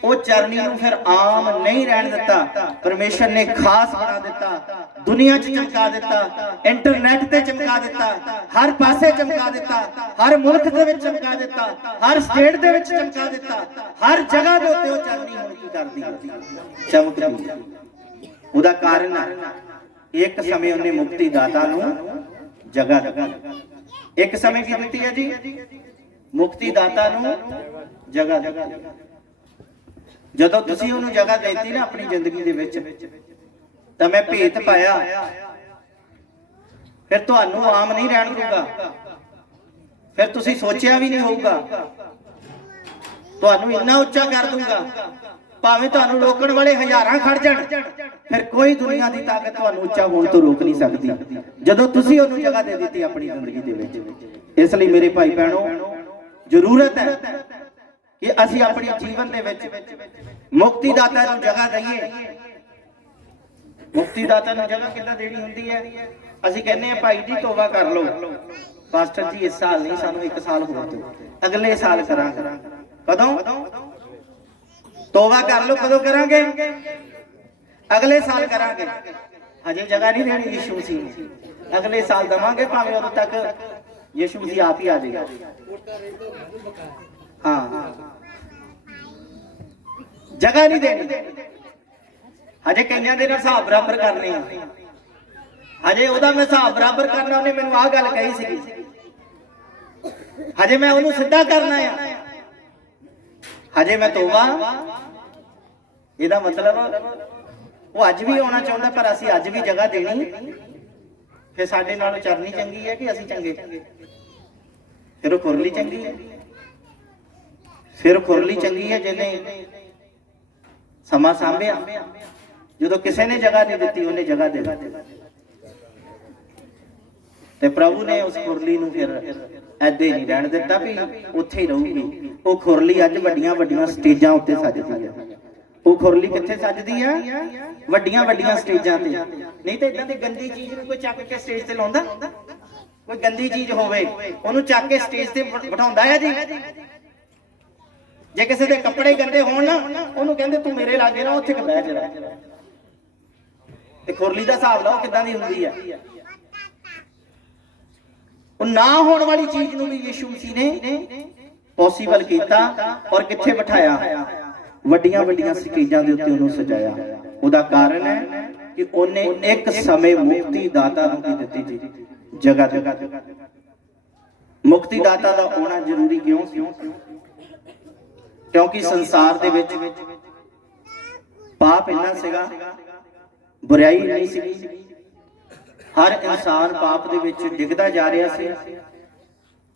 ਉਹ ਚਰਨੀ ਨੂੰ ਫਿਰ ਆਮ ਨਹੀਂ ਰਹਿਣ ਦਿੱਤਾ। ਪਰਮੇਸ਼ਰ ਨੇ ਖਾਸ ਬਣਾ ਦਿੱਤਾ। ਦੁਨੀਆ 'ਚ ਚਮਕਾ ਦਿੱਤਾ। ਇੰਟਰਨੈਟ ਤੇ ਚਮਕਾ ਦਿੱਤਾ। ਹਰ ਪਾਸੇ ਚਮਕਾ ਦਿੱਤਾ। ਹਰ ਮੁਲਕ ਦੇ ਵਿੱਚ ਚਮਕਾ ਦਿੱਤਾ। ਹਰ ਸਟੇਟ ਦੇ ਵਿੱਚ ਚਮਕਾ ਦਿੱਤਾ। ਹਰ ਜਗ੍ਹਾ ਦੇ ਉੱਤੇ ਉਹ ਚਰਨੀ ਹੁਣ ਕੀ ਕਰਦੀ ਹੈ ਚਮਕਦੀ ਹੈ ਉਹਦਾ ਕਾਰਨ ਇੱਕ ਸਮੇਂ ਉਹਨੇ ਮੁਕਤੀ ਦਾਤਾ ਨੂੰ ਜਗ੍ਹਾ ਦਿੱਤੀ। ਇੱਕ ਸਮੇਂ ਕੀ ਦਿੱਤੀ ਹੈ ਜੀ? ਮੁਕਤੀ ਦਾਤਾ ਨੂੰ ਜਗ੍ਹਾ ਦਿੱਤੀ ਜਦੋਂ ਤੁਸੀਂ ਉਹਨੂੰ ਜਗ੍ਹਾ ਦਿੱਤੀ ਨਾ ਆਪਣੀ ਜ਼ਿੰਦਗੀ ਦੇ ਵਿੱਚ, ਤਾਂ ਮੈਂ ਭੇਤ ਪਾਇਆ। ਫਿਰ ਤੁਹਾਨੂੰ ਆਮ ਨਹੀਂ ਰਹਿਣ ਦੂੰਗਾ ਫਿਰ ਤੁਸੀਂ ਸੋਚਿਆ ਵੀ ਨਹੀਂ ਹੋਊਗਾ। ਤੁਹਾਨੂੰ ਇੰਨਾ ਉੱਚਾ ਕਰ ਦੂੰਗਾ ਭਾਵੇਂ ਤੁਹਾਨੂੰ ਰੋਕਣ ਵਾਲੇ ਹਜ਼ਾਰਾਂ ਖੜ ਜਾਣ, ਫਿਰ ਕੋਈ ਦੁਨੀਆ ਦੀ ਤਾਕਤ ਤੁਹਾਨੂੰ ਉੱਚਾ ਹੋਣ ਤੋਂ ਰੋਕ ਨਹੀਂ ਸਕਦੀ। ਜਦੋਂ ਤੁਸੀਂ ਉਹਨੂੰ ਜਗ੍ਹਾ ਦੇ ਦਿੱਤੀ ਆਪਣੀ ਜ਼ਿੰਦਗੀ ਦੇ ਵਿੱਚ। ਇਸ ਲਈ ਮੇਰੇ ਭਾਈ ਭੈਣੋ ਜ਼ਰੂਰਤ ਹੈ ਕਿ ਅਸੀਂ ਆਪਣੀ ਜੀਵਨ ਦੇ ਵਿੱਚ ਮੁਕਤੀ ਦਾਤਾ ਨੂੰ ਜਗ੍ਹਾ ਦਈਏ। ਮੁਕਤੀ ਦਾਤਾ ਨੂੰ ਜਗ੍ਹਾ ਕਿੱਦਾਂ ਦੇਣੀ ਹੁੰਦੀ ਹੈ? ਅਸੀਂ ਕਹਿੰਦੇ ਆ ਭਾਈ ਜੀ, ਤੋਬਾ ਕਰ ਲਓ। ਪਾਸਟਰ ਜੀ, ਇਸ ਸਾਲ ਨਹੀਂ, ਸਾਨੂੰ ਇੱਕ ਸਾਲ ਹੋਰ ਦਿਓ। ਅਗਲੇ ਸਾਲ ਕਰਾਂਗੇ। ਕਦੋਂ? ਤੋਬਾ ਕਰ ਲਓ, ਕਦੋਂ ਕਰਾਂਗੇ? ਅਗਲੇ ਸਾਲ ਕਰਾਂਗੇ। ਹਜੇ ਜਗ੍ਹਾ ਨਹੀਂ ਦੇਣੀ ਯਿਸੂ ਸੀ ਅਗਲੇ ਸਾਲ ਦਵਾਂਗੇ, ਭਾਵੇਂ ਉਦੋਂ ਤੱਕ ਯਿਸੂ ਜੀ ਆਪ ਹੀ ਆ ਜਾਏਗਾ ਹਾਂ। ਜਗ੍ਹਾ ਨਹੀਂ ਦੇਣੀ। ਹਜੇ ਕਈਆਂ ਦੇ ਨਾਲ ਹਿਸਾਬ ਬਰਾਬਰ ਕਰਨੇ ਆ। ਹਜੇ ਉਹਦਾ ਮੈਂ ਹਿਸਾਬ ਬਰਾਬਰ ਕਰਨਾ, ਉਹਨੇ ਮੈਨੂੰ ਆਹ ਗੱਲ ਕਹੀ ਸੀ ਹਜੇ ਮੈਂ ਉਹਨੂੰ ਸਿੱਧਾ ਕਰਨਾ ਆ। ਹਜੇ ਮੈਂ ਤੋਬਾ ਇਹਦਾ ਮਤਲਬ ਉਹ ਅੱਜ ਵੀ ਆਉਣਾ ਚਾਹੁੰਦਾ, ਪਰ ਅਸੀਂ ਅੱਜ ਵੀ ਜਗ੍ਹਾ ਦੇਣੀ ਫਿਰ ਸਾਡੇ ਨਾਲ ਚਰਨੀ ਚੰਗੀ ਹੈ ਕਿ ਅਸੀਂ ਚੰਗੇ? ਫਿਰ ਉਹ ਖੁਰਲੀ ਚੰਗੀ ਹੈ। ਫਿਰ ਖੁਰਲੀ ਚੰਗੀ ਹੈ ਜਿਹਨੇ ਸਮਾਂ ਸਾਂਭਿਆ। ਜਦੋਂ ਕਿਸੇ ਨੇ ਜਗ੍ਹਾ ਨਹੀਂ ਦਿੱਤੀ, ਉਹਨੇ ਜਗ੍ਹਾ ਦੇ ਦਿੱਤੀ। ਤੇ ਪ੍ਰਭੂ ਨੇ ਉਸ ਖੁਰਲੀ ਨੂੰ ਫਿਰ ਐਦੇ ਨਹੀਂ ਰਹਿਣ ਦਿੱਤਾ ਵੀ ਉੱਥੇ ਹੀ ਰਹੂਗੀ। ਉਹ ਖੁਰਲੀ ਅੱਜ ਵੱਡੀਆਂ ਵੱਡੀਆਂ ਸਟੇਜਾਂ ਉੱਤੇ ਸੱਜਦੀ ਹੈ ਉਹ ਖੁਰਲੀ ਕਿੱਥੇ ਸੱਜਦੀ ਆ? ਵੱਡੀਆਂ ਵੱਡੀਆਂ ਸਟੇਜਾਂ ਤੇ। ਨਹੀਂ ਤਾਂ ਇਦਾਂ ਦੀ ਗੰਦੀ ਚੀਜ਼ ਨੂੰ ਕੋਈ ਚੱਕ ਕੇ ਸਟੇਜ ਤੇ ਲਾਉਂਦਾ? ਕੋਈ ਗੰਦੀ ਚੀਜ਼ ਹੋਵੇ, ਉਹਨੂੰ ਚੱਕ ਕੇ ਸਟੇਜ ਤੇ ਬਿਠਾਉਂਦਾ ਹੈ ਜੀ? ਜੇ ਕਿਸੇ ਦੇ ਕੱਪੜੇ ਗੰਦੇ ਹੋਣ ਨਾ, ਉਹਨੂੰ ਕਹਿੰਦੇ ਤੂੰ ਮੇਰੇ ਲਾਗੇ ਨਾ, ਉੱਥੇ ਬਹਿ ਜਰਾ ਤੇ ਖੁਰਲੀ ਦਾ ਹਿਸਾਬ ਲਾਓ ਕਿੱਦਾਂ ਦੀ ਹੁੰਦੀ ਆ। ਉਹ ਨਾ ਹੋਣ ਵਾਲੀ ਚੀਜ਼ ਨੂੰ ਵੀ ਯਿਸੂ ਮਸੀਹ ਨੇ ਪੋਸੀਬਲ ਕੀਤਾ ਔਰ ਕਿੱਥੇ ਬਿਠਾਇਆ? ਵੱਡੀਆਂ ਵੱਡੀਆਂ ਸਟੇਜਾਂ ਦੇ ਉੱਤੇ ਉਹਨੂੰ ਸਜਾਇਆ। ਉਹਦਾ ਕਾਰਨ ਹੈ ਕਿ ਉਹਨੇ ਇੱਕ ਸਮੇਂ ਮੁਕਤੀ ਦਾਤਾ ਨੂੰ ਕੀ ਦਿੱਤੀ ਜੀ ਜਗ੍ਹਾ ਦਿੱਤੀ ਮੁਕਤੀ ਦਾਤਾ ਦਾ ਹੋਣਾ ਜ਼ਰੂਰੀ ਕਿਉਂ? ਕਿਉਂਕਿ ਸੰਸਾਰ ਦੇ ਵਿੱਚ ਪਾਪ ਇੰਨਾ ਸੀਗਾ, ਬੁਰਾਈ ਨਹੀਂ ਸੀਗੀ। ਹਰ ਇਨਸਾਨ ਪਾਪ ਦੇ ਵਿੱਚ ਡਿੱਗਦਾ ਜਾ ਰਿਹਾ ਸੀ।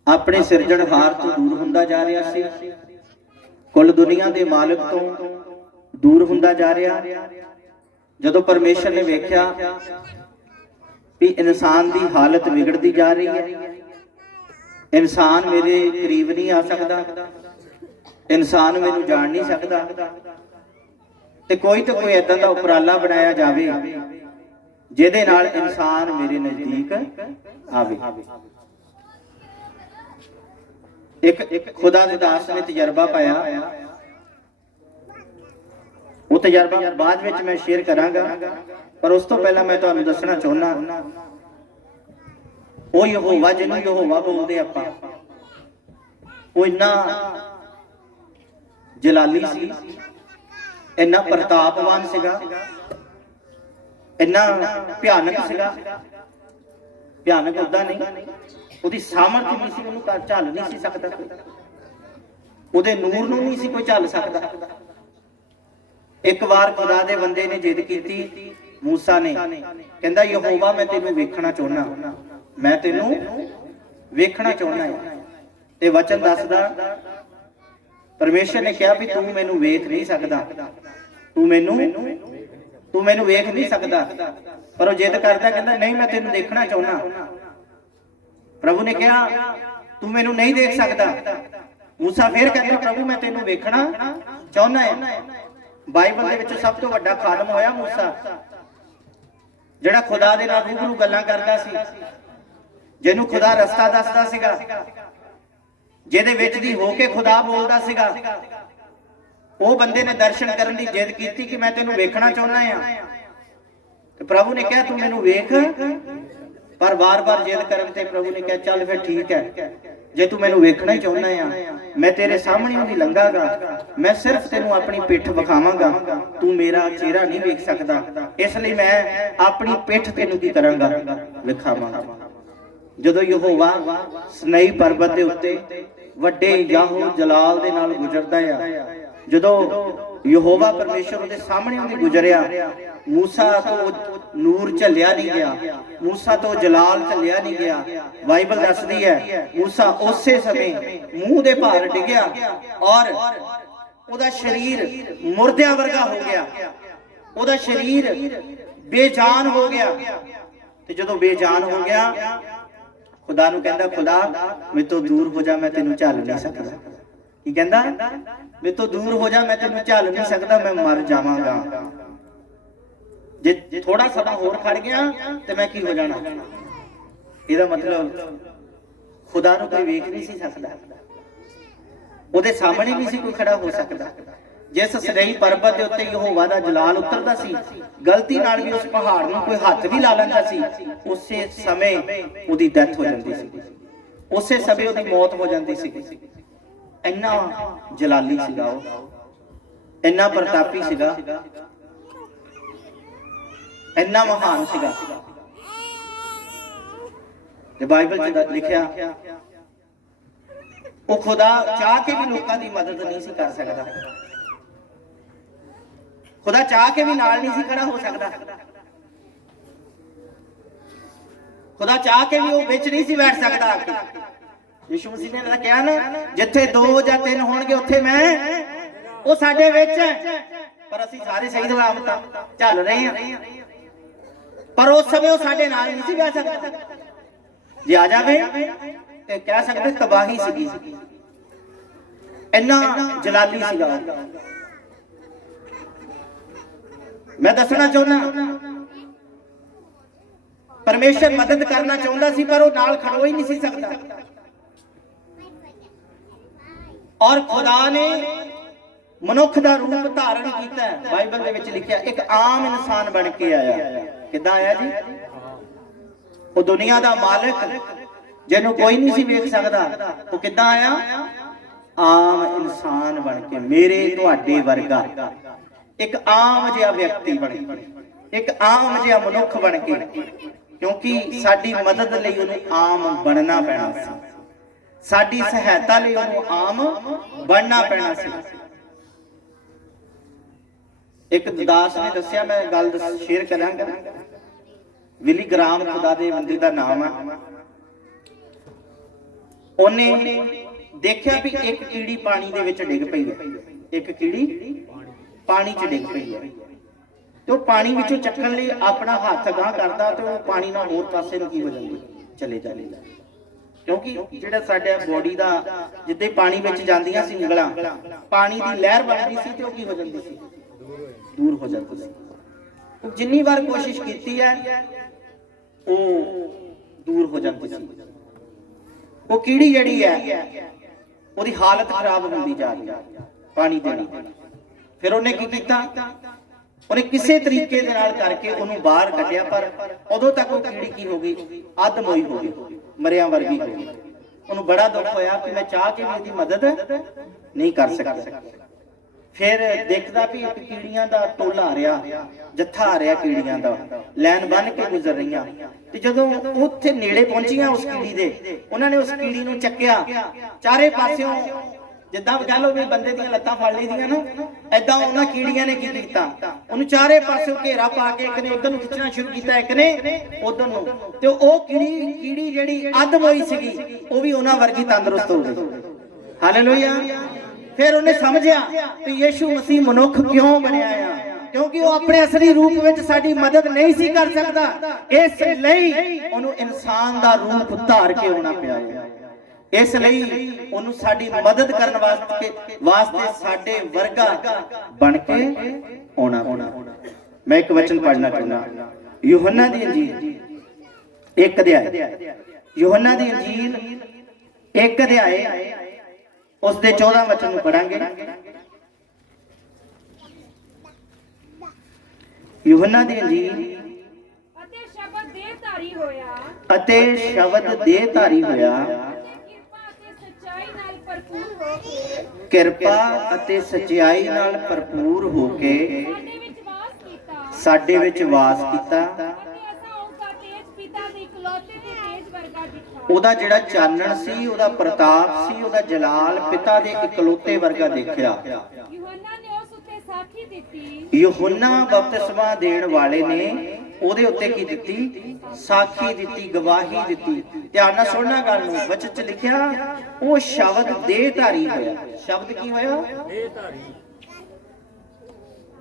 ਆਪਣੇ ਸਿਰਜਣਹਾਰ ਤੋਂ ਦੂਰ ਹੁੰਦਾ ਜਾ ਰਿਹਾ ਸੀ। ਕੁੱਲ ਦੁਨੀਆ ਦੇ ਮਾਲਕ ਤੋਂ ਦੂਰ ਹੁੰਦਾ ਜਾ ਰਿਹਾ। ਜਦੋਂ ਪਰਮੇਸ਼ਰ ਨੇ ਵੇਖਿਆ ਵੀ ਇਨਸਾਨ ਦੀ ਹਾਲਤ ਵਿਗੜਦੀ ਜਾ ਰਹੀ ਹੈ, ਇਨਸਾਨ ਮੇਰੇ ਕਰੀਬ ਨਹੀਂ ਆ ਸਕਦਾ। ਇਨਸਾਨ ਮੈਨੂੰ ਜਾਣ ਨਹੀਂ ਸਕਦਾ। ਤੇ ਕੋਈ ਤਾਂ ਕੋਈ ਇਦਾਂ ਦਾ ਉਪਰਾਲਾ ਬਣਾਇਆ ਜਾਵੇ, ਜਿਹਦੇ ਨਾਲ ਇਨਸਾਨ ਮੇਰੇ ਨਜ਼ਦੀਕ ਆਵੇ। ਇੱਕ ਇੱਕ ਖੁਦਾ ਦੇ ਦਾਸ ਨੇ ਤਜਰਬਾ ਪਾਇਆ। ਉਹ ਤਜਰਬਾ ਬਾਅਦ ਵਿੱਚ ਮੈਂ ਸ਼ੇਅਰ ਕਰਾਂਗਾ, ਪਰ ਉਸ ਤੋਂ ਪਹਿਲਾਂ ਮੈਂ ਤੁਹਾਨੂੰ ਦੱਸਣਾ ਚਾਹੁੰਦਾ ਉਹ ਯਹੋਵਾ ਜਿਹਨੂੰ ਯਹੋਵਾ ਬੋਲਦੇ ਆਪਾਂ, ਉਹ ਇੰਨਾ ਜਲਾਲੀ ਸੀ। ਇੰਨਾ ਪ੍ਰਤਾਪਵਾਨ ਸੀਗਾ। ਇੰਨਾ ਭਿਆਨਕ ਸੀਗਾ। ਭਿਆਨਕ ਉਦਾਂ ਨਹੀਂ। ਉਹਦੀ ਸਾਮਰਥ ਨਹੀਂ ਸੀ, ਉਹਨੂੰ ਝੱਲ ਨਹੀਂ ਸੀ ਸਕਦਾ ਉਹਦੇ ਨੂਰ ਨੂੰ ਨਹੀਂ ਸੀ ਕੋਈ ਝੱਲ ਸਕਦਾ। ਇੱਕ ਵਾਰ ਖੁਦਾ ਦੇ ਬੰਦੇ ਨੇ ਜਿੱਦ ਕੀਤੀ, ਮੂਸਾ ਨੇ, ਕਹਿੰਦਾ, ਯਹੋਵਾ, ਮੈਂ ਤੈਨੂੰ ਵੇਖਣਾ ਚਾਹੁੰਦਾ ਮੈਂ ਤੈਨੂੰ ਵੇਖਣਾ ਚਾਹੁੰਦਾ ਹਾਂ ਤੇ ਵਚਨ ਦੱਸਦਾ ਪਰਮੇਸ਼ਰ ਨੇ ਕਿਹਾ ਵੀ ਤੂੰ ਮੈਨੂੰ ਵੇਖ ਨਹੀਂ ਸਕਦਾ। ਤੂੰ ਮੈਨੂੰ ਤੂੰ ਮੈਨੂੰ ਵੇਖ ਨਹੀਂ ਸਕਦਾ। ਪਰ ਉਹ ਜਿੱਦ ਕਰਦਾ, ਕਹਿੰਦਾ, ਨਹੀਂ, ਮੈਂ ਤੈਨੂੰ ਦੇਖਣਾ ਚਾਹੁੰਦਾ। ਪ੍ਰਭੂ ਨੇ ਕਿਹਾ, ਤੂੰ ਮੈਨੂੰ ਨਹੀਂ ਦੇਖ ਸਕਦਾ। ਮੂਸਾ ਫੇਰ ਕਹਿੰਦਾ, ਪ੍ਰਭੂ, ਮੈਂ ਤੈਨੂੰ ਵੇਖਣਾ ਚਾਹੁੰਦਾ ਹੈ। ਬਾਈਬਲ ਦੇ ਵਿੱਚ ਸਭ ਤੋਂ ਵੱਡਾ ਖਾਦਮ ਹੋਇਆ ਮੂਸਾ, ਜਿਹੜਾ ਖੁਦਾ ਦੇ ਨਾਲ ਰੂਬਰੂ ਗੱਲਾਂ ਕਰਦਾ ਸੀ, ਜਿਹਨੂੰ ਖੁਦਾ ਰਸਤਾ ਦੱਸਦਾ ਸੀਗਾ। ਜਿਹਦੇ ਵਿੱਚ ਦੀ ਹੋ ਕੇ ਖੁਦਾ ਬੋਲਦਾ ਸੀਗਾ। ਉਹ ਬੰਦੇ ਨੇ ਦਰਸ਼ਨ ਕਰਨ ਦੀ ਜਿੱਦ ਕੀਤੀ ਕਿ ਮੈਂ ਤੈਨੂੰ ਵੇਖਣਾ ਚਾਹੁੰਦਾ ਆ ਤੇ ਪ੍ਰਭੂ ਨੇ ਕਿਹਾ, ਤੂੰ ਮੈਨੂੰ ਵੇਖ। ਪਰ ਬਾਰ-ਬਾਰ ਜਿੱਦ ਕਰਨ ਤੇ ਪ੍ਰਭੂ ਨੇ ਕਿਹਾ, ਚੱਲ ਫਿਰ ਠੀਕ ਹੈ। ਜੇ ਤੂੰ ਮੈਨੂੰ ਵੇਖਣਾ ਹੀ ਚਾਹੁੰਦਾ ਆ ਮੈਂ ਤੇਰੇ ਸਾਹਮਣੇ ਨਹੀਂ ਲੰਘਾਗਾ। ਮੈਂ ਸਿਰਫ ਤੈਨੂੰ ਆਪਣੀ ਪਿੱਠ ਵਿਖਾਵਾਂਗਾ। ਤੂੰ ਮੇਰਾ ਚਿਹਰਾ ਨਹੀਂ ਵੇਖ ਸਕਦਾ। ਇਸ ਲਈ ਮੈਂ ਆਪਣੀ ਪਿੱਠ ਤੈਨੂੰ ਕੀ ਕਰਾਂਗਾ? ਵਿਖਾਵਾਂਗਾ। ਜਦੋਂ ਯਹੋਵਾ ਸਨਈ ਪਰਬਤ ਦੇ ਉੱਤੇ ਵੱਡੇ ਯਾਹੋ ਜਲਾਲ ਦੇ ਨਾਲ ਗੁਜ਼ਰਦਾ ਆ। ਜਦੋਂ ਯਹੋਵਾ ਪਰਮੇਸ਼ਰ ਉਹਦੇ ਸਾਹਮਣੇ ਉਹਦੇ ਗੁਜ਼ਰਿਆ, ਮੂਸਾ ਤੋਂ ਨੂਰ ਝੱਲਿਆ ਨਹੀਂ ਗਿਆ, ਮੂਸਾ ਤੋਂ ਜਲਾਲ ਝੱਲਿਆ ਨਹੀਂ ਗਿਆ। ਬਾਈਬਲ ਦੱਸਦੀ ਹੈ, ਮੂਸਾ ਉਸੇ ਸਮੇਂ ਮੂੰਹ ਦੇ ਭਾਰ ਡਿੱਗਿਆ ਔਰ ਉਹਦਾ ਸਰੀਰ ਮੁਰਦਿਆਂ ਵਰਗਾ ਹੋ ਗਿਆ। ਉਹਦਾ ਸਰੀਰ ਬੇਜਾਨ ਹੋ ਗਿਆ। ਤੇ ਜਦੋਂ ਬੇਜਾਨ ਹੋ ਗਿਆ ਖੁਦਾ ਨੂੰ ਕਹਿੰਦਾ, ਖੁਦਾ, ਮੇਰੇ ਦੂਰ ਹੋ ਜਾ, ਮੈਂ ਤੈਨੂੰ ਝੱਲ ਨਹੀਂ ਸਕਦਾ। ਕੀ ਕਹਿੰਦਾ? ਮੇਰੇ ਦੂਰ ਹੋ ਜਾ, ਮੈਂ ਤੈਨੂੰ ਝੱਲ ਨਹੀਂ ਸਕਦਾ, ਮੈਂ ਮਰ ਜਾਵਾਂਗਾ। ਜੇ ਥੋੜਾ ਸਮਾਂ ਹੋਰ ਖੜ ਗਿਆ, ਤੇ ਮੈਂ ਕੀ ਹੋ ਜਾਣਾ? ਇਹਦਾ ਮਤਲਬ ਖੁਦਾ ਨੂੰ ਕੋਈ ਵੇਖ ਨਹੀਂ ਸੀ ਸਕਦਾ। ਉਹਦੇ ਸਾਹਮਣੇ ਨਹੀਂ ਸੀ, ਕੋਈ ਖੜਾ ਹੋ ਸਕਦਾ। ਜਿਸ ਸਨੇਹੀ ਪਰਬਤ ਦੇ ਉੱਤੇ ਯਹੋਵਾ ਦਾ ਜਲਾਲ ਉਤਰਦਾ ਸੀ, ਗਲਤੀ ਨਾਲ ਵੀ ਉਸ ਪਹਾੜ ਨੂੰ ਕੋਈ ਹੱਥ ਵੀ ਲਾ ਲੈਂਦਾ ਸੀ, ਉਸੇ ਸਮੇਂ ਉਹਦੀ ਡੈਥ ਹੋ ਜਾਂਦੀ ਸੀ। ਉਸੇ ਸਮੇਂ ਉਹਦੀ ਮੌਤ ਹੋ ਜਾਂਦੀ ਸੀ। ਇੰਨਾ ਜਲਾਲੀ ਸੀਗਾ ਉਹ। ਇੰਨਾ ਪ੍ਰਤਾਪੀ ਸੀਗਾ। ਇੰਨਾ ਮਹਾਨ ਸੀਗਾ। ਤੇ ਬਾਈਬਲ 'ਚ ਲਿਖਿਆ, ਉਹ ਖੁਦਾ ਚਾਹ ਕੇ ਵੀ ਲੋਕਾਂ ਦੀ ਮਦਦ ਨਹੀਂ ਸੀ ਕਰ ਸਕਦਾ। ਖੁਦਾ ਚਾਹ ਕੇ ਵੀ ਨਾਲ ਨਹੀਂ ਸੀ ਖੜਾ ਹੋ ਸਕਦਾ। ਖੁਦਾ ਚਾਹ ਕੇ ਵੀ ਉਹ ਵਿੱਚ ਨਹੀਂ ਸੀ ਬੈਠ ਸਕਦਾ। ਆ ਕੇ ਯਿਸੂ ਮਸੀਹ ਨੇ ਤਾਂ ਕਿਹਾ ਨਾ, ਜਿੱਥੇ ਦੋ ਜਾਂ ਤਿੰਨ ਹੋਣਗੇ, ਉੱਥੇ ਮੈਂ ਉਹ ਸਾਡੇ ਵਿੱਚ ਪਰ ਅਸੀਂ ਸਾਰੇ ਸਹੀ ਸਲਾਮਤ ਚੱਲ ਰਹੇ ਹਾਂ। ਪਰ ਉਸ ਸਮੇਂ ਉਹ ਸਾਡੇ ਨਾਲ ਨਹੀਂ ਸੀ ਬੈਠ ਸਕਦਾ। ਜੇ ਆ ਜਾਵੇ, ਤੇ ਕਹਿ ਸਕਦੇ ਤਬਾਹੀ ਸੀਗੀ। ਇੰਨਾ ਜਲਾਲੀ ਸੀਗਾ ਮੈਂ ਦੱਸਣਾ ਚਾਹੁੰਦਾ, ਪਰਮੇਸ਼ਰ ਮਦਦ ਕਰਨਾ ਚਾਹੁੰਦਾ ਸੀ, ਪਰ ਉਹ ਨਾਲ ਖੜੋ ਹੀ ਨਹੀਂ ਸੀ ਸਕਦਾ। ਔਰ ਖੁਦਾ ਨੇ ਮਨੁੱਖ ਦਾ ਰੂਪ ਧਾਰਨ ਕੀਤਾ ਬਾਈਬਲ ਦੇ ਵਿੱਚ ਲਿਖਿਆ, ਇੱਕ ਆਮ ਇਨਸਾਨ ਬਣ ਕੇ ਆਇਆ। ਕਿੱਦਾਂ ਆਇਆ ਜੀ? ਉਹ ਦੁਨੀਆ ਦਾ ਮਾਲਕ, ਜਿਹਨੂੰ ਕੋਈ ਨਹੀਂ ਸੀ ਵੇਖ ਸਕਦਾ। ਉਹ ਕਿੱਦਾਂ ਆਇਆ? ਆਮ ਇਨਸਾਨ ਬਣ ਕੇ, ਮੇਰੇ ਤੁਹਾਡੇ ਵਰਗਾ। ਇੱਕ ਆਮ ਜਿਹਾ ਵਿਅਕਤੀ ਬਣ ਕੇ, ਇੱਕ ਆਮ ਜਿਹਾ ਮਨੁੱਖ ਬਣ ਕੇ, ਕਿਉਂਕਿ ਸਾਡੀ ਮਦਦ ਲਈ ਉਹਨੂੰ ਆਮ ਬਣਨਾ ਪੈਣਾ ਸੀ। ਸਾਡੀ ਸਹਾਇਤਾ ਲਈ ਉਹਨੂੰ ਆਮ ਬਣਨਾ ਪੈਣਾ ਸੀ। ਇੱਕ ਦਾਸ ਨੇ ਦੱਸਿਆ, ਮੈਂ ਗੱਲ ਸ਼ੇਅਰ ਕਰਾਂਗਾ। ਵਿਲੀ ਗ੍ਰਾਮ ਖੁਦਾ ਦੇ ਬੰਦੇ ਦਾ ਨਾਮ ਆ। ਉਹਨੇ ਦੇਖਿਆ ਵੀ ਇੱਕ ਕੀੜੀ ਪਾਣੀ ਦੇ ਵਿੱਚ ਡਿੱਗ ਪਈ ਹੈ। ਇੱਕ ਕੀੜੀ ਪਾਣੀ 'ਚ ਡਿੱਗ ਪਈ ਹੈ। ਤੇ ਉਹ ਪਾਣੀ ਵਿੱਚੋਂ ਚੱਕਣ ਲਈ ਆਪਣਾ ਹੱਥ ਗਾਂ ਕਰਦਾ ਤੇ ਉਹ ਪਾਣੀ ਨਾਲ ਹੋਰ ਪਾਸੇ ਨੂੰ ਕੀ ਹੋ ਜਾਂਦਾ? ਚਲੇ ਜਾਂਦੀ। ਕਿਉਂਕਿ ਜਿਹੜਾ ਸਾਡੇ ਬੋਡੀ ਦਾ ਜਿੱਦੇ ਪਾਣੀ ਵਿੱਚ ਜਾਂਦੀਆਂ ਸੀ ਉਂਗਲਾਂ, ਪਾਣੀ ਦੀ ਲਹਿਰ ਬਣਦੀ ਸੀ ਤੇ ਉਹ ਕੀ ਹੋ ਜਾਂਦੀ ਸੀ? ਦੂਰ ਹੋ ਜਾਂਦੀ ਸੀ। ਜਿੰਨੀ ਵਾਰ ਕੋਸ਼ਿਸ਼ ਕੀਤੀ ਹੈ, ਉਹ ਦੂਰ ਹੋ ਜਾਂਦੀ ਸੀ। ਉਹ ਕੀੜੀ ਜਿਹੜੀ ਹੈ, ਉਹਦੀ ਹਾਲਤ ਖਰਾਬ ਹੁੰਦੀ ਜਾ ਰਹੀ ਹੈ, ਪਾਣੀ ਦੇ ਨਾਲ। ਫਿਰ ਉਹਨੇ ਕੀ ਕੀਤਾ? ਉਹਨੇ ਕਿਸੇ ਤਰੀਕੇ ਦੇ ਨਾਲ ਕਰਕੇ ਉਹਨੂੰ ਬਾਹਰ ਕੱਢਿਆ, ਪਰ ਉਦੋਂ ਤੱਕ ਉਹ ਕੀੜੀ ਕੀ ਹੋ ਗਈ? ਅੱਧਮੋਈ ਹੋ ਗਈ, ਮਰਿਆਂ ਵਰਗੀ ਹੋ ਗਈ। ਉਹਨੂੰ ਬੜਾ ਦੁੱਖ ਹੋਇਆ ਕਿ ਮੈਂ ਚਾਹ ਕੇ ਵੀ ਇਹਦੀ ਮਦਦ ਨਹੀਂ ਕਰ ਸਕਿਆ। ਫਿਰ ਦੇਖਦਾ ਵੀ ਇੱਕ ਕੀੜੀਆਂ ਦਾ ਟੋਲਾ ਆ ਰਿਹਾ, ਜੱਥਾ ਆ ਰਿਹਾ ਕੀੜੀਆਂ ਦਾ ਲਾਈਨ ਬੰਨ ਕੇ ਗੁਜ਼ਰ ਰਹੀਆਂ। ਤੇ ਜਦੋਂ ਉੱਥੇ ਨੇੜੇ ਪਹੁੰਚੀਆਂ ਉਸ ਕੀੜੀ ਦੇ, ਉਹਨਾਂ ਨੇ ਉਸ ਕੀੜੀ ਨੂੰ ਚੱਕਿਆ। ਚਾਰੇ ਪਾਸਿਓਂ ਜਿੱਦਾਂ ਕਹ ਲਓ ਵੀ ਬੰਦੇ ਦੀਆਂ ਲੱਤਾਂ ਫੜ ਲਈਆਂ ਨਾ ਐਦਾਂ ਉਹਨਾਂ ਕੀੜੀਆਂ ਨੇ ਕੀ ਕੀਤਾ? ਉਹਨੂੰ ਚਾਰੇ ਪਾਸਿਓਂ ਘੇਰਾ ਪਾ ਕੇ ਇੱਕ ਨੇ ਉਧਰ ਨੂੰ ਖਿੱਚਣਾ ਸ਼ੁਰੂ ਕੀਤਾ, ਇੱਕ ਨੇ ਉਧਰ ਨੂੰ। ਤੇ ਉਹ ਕੀੜੀ ਕੀੜੀ ਜਿਹੜੀ ਅੱਧ ਹੋਈ ਸੀਗੀ, ਉਹ ਵੀ ਉਹਨਾਂ ਵਰਗੀ ਤੰਦਰੁਸਤ ਹੋ ਗਈ। ਹਾਲੇਲੂਇਆ। ਫਿਰ ਉਹਨੇ ਸਮਝਿਆ ਕਿ ਯੀਸ਼ੂ ਮਸੀਹ ਮਨੁੱਖ ਕਿਉਂ ਬਣਿਆ ਆ? ਕਿਉਂਕਿ ਉਹ ਆਪਣੇ ਅਸਲੀ ਰੂਪ ਵਿੱਚ ਸਾਡੀ ਮਦਦ ਨਹੀਂ ਸੀ ਕਰ ਸਕਦਾ। ਇਸ ਲਈ ਉਹਨੂੰ ਇਨਸਾਨ ਦਾ ਰੂਪ ਧਾਰ ਕੇ ਆਉਣਾ ਪਿਆ। ਇਸ ਲਈ ਉਹਨੂੰ ਸਾਡੀ ਮਦਦ ਕਰਨ ਵਾਸਤੇ ਵਾਸਤੇ ਸਾਡੇ ਵਰਗਾ ਬਣ ਕੇ ਆਉਣਾ ਆਉਣਾ ਮੈਂ ਇੱਕ ਵਚਨ ਪੜ੍ਹਨਾ ਚਾਹੁੰਦਾ। ਯੋਹੰਨਾ ਦੀ ਇੰਜੀਲ ਇੱਕ ਅਧਿਆਇ ਯੋਹੰਨਾ ਦੀ ਇੰਜੀਲ ਇੱਕ ਅਧਿਆਇ ਉਸ ਦੇ 14 ਵਚਨ ਨੂੰ ਪੜਾਂਗੇ ਯੋਹੰਨਾ ਦੀ ਇੰਜੀਲ ਅਤੇ ਸ਼ਬਦ ਦੇ ਧਾਰੀ ਹੋਇਆ। ਅਤੇ ਸ਼ਬਦ ਦੇ ਧਾਰੀ ਹੋਇਆ। ਕਿਰਪਾ ਅਤੇ ਸੱਚਾਈ ਨਾਲ ਭਰਪੂਰ ਹੋ ਕੇ ਸਾਡੇ ਵਿੱਚ ਵਾਸ ਕੀਤਾ। ਉਹਦਾ ਜਿਹੜਾ ਚਾਨਣ ਸੀ ਉਹਦਾ ਪ੍ਰਤਾਪ ਸੀ ਉਹਦਾ ਜਲਾਲ ਪਿਤਾ ਦੇ ਇਕਲੌਤੇ ਵਰਗਾ ਦੇਖਿਆ। ਯੂਹੰਨਾ ਨੇ ਉਸ ਉੱਤੇ ਸਾਖੀ ਦਿੱਤੀ। ਯੋਹੰਨਾ ਬਪਤਿਸਮਾ ਦੇਣ ਵਾਲੇ ਨੇ ਉਹਦੇ ਉੱਤੇ ਕੀ ਦਿੱਤੀ? ਸਾਖੀ ਦਿੱਤੀ ਗਵਾਹੀ ਦਿੱਤੀ। ਧਿਆਨ ਨਾਲ ਸੁਣਨਾ ਗੱਲ ਨੂੰ ਵਚਨ ਚ ਲਿਖਿਆ ਉਹ ਸ਼ਬਦ ਦੇਹਧਾਰੀ ਹੋਇਆ। ਸ਼ਬਦ ਕੀ ਹੋਇਆ? ਇਹ ਧਾਰੀ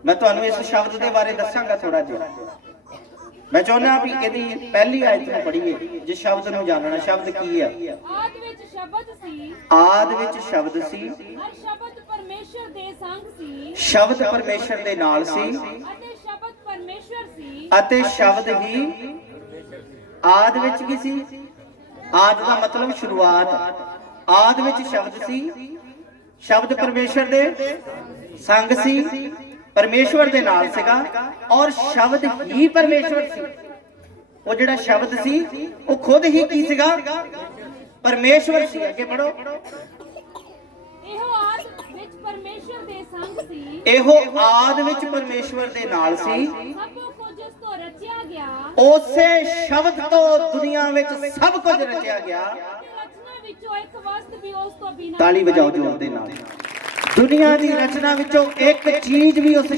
ਮੈਂ ਤੁਹਾਨੂੰ ਇਸ ਸ਼ਬਦ ਦੇ ਬਾਰੇ ਦੱਸਾਂਗਾ ਥੋੜਾ ਜਿਹਾ। ਮੈਂ ਚਾਹੁੰਦਾ ਵੀ ਇਹਦੀ ਪਹਿਲੀ ਆਇਤ ਨੂੰ ਪੜ੍ਹੀਏ ਜਿਸ ਸ਼ਬਦ ਨੂੰ ਜਾਣਨਾ। ਸ਼ਬਦ ਕੀ ਹੈ ਆਦ ਵਿੱਚ ਸ਼ਬਦ ਸੀ। ਆਦ ਵਿੱਚ ਸ਼ਬਦ ਸੀ। ਹਰ ਸ਼ਬਦ ਪਰਮੇਸ਼ਰ ਦੇ ਸੰਗ ਸੀ। ਸ਼ਬਦ ਪਰਮੇਸ਼ਰ ਦੇ ਨਾਲ ਸੀ। ਅਤੇ ਅਤੇ ਸ਼ਬਦ ਹੀ ਆਦ ਵਿੱਚ ਕੀ ਸੀ? ਆਦ ਦਾ ਮਤਲਬ ਸ਼ੁਰੂਆਤ। ਆਦ ਵਿੱਚ ਸ਼ਬਦ ਸੀ। ਸ਼ਬਦ ਪਰਮੇਸ਼ਰ ਦੇ ਸੰਗ ਸੀ। ਪਰਮੇਸ਼ਵਰ ਦੇ ਨਾਲ ਸੀਗਾ। ਔਰ ਸ਼ਬਦ ਹੀ ਪਰਮੇਸ਼ਵਰ ਸੀ। ਉਹ ਜਿਹੜਾ ਸ਼ਬਦ ਸੀ ਉਹ ਖੁਦ ਹੀ ਕੀ ਸੀਗਾ? ਪਰਮੇਸ਼ਵਰ ਸੀ। ਅੱਗੇ ਪੜੋ ਇਹੋ ਆਦ ਵਿੱਚ ਪਰਮੇਸ਼ਰ ਦੇ ਸੰਗ ਸੀ। ਇਹੋ ਆਦ ਵਿੱਚ ਪਰਮੇਸ਼ਵਰ ਦੇ ਨਾਲ ਸੀ। ਸਭੋ ਰਚਿਆ ਗਿਆ। ਉਸੇ ਸ਼ਬਦ ਤੋਂ ਦੁਨੀਆ ਵਿੱਚ ਸਭ ਕੁਝ ਰਚਿਆ ਗਿਆ। ਰਚਨਾ ਵਿੱਚੋਂ ਇੱਕ ਵਸਤ ਵੀ ਉਸ ਤੋਂ ਬਿਨਾਂ ਤਾਲੀ ਵਜਾਓ ਜ਼ੋਰ ਦੇ ਨਾਲ। ਦੁਨੀਆ ਦੀ ਰਚਨਾ ਵਿੱਚੋਂ ਇੱਕ ਚੀਜ਼ ਵੀ ਉਸ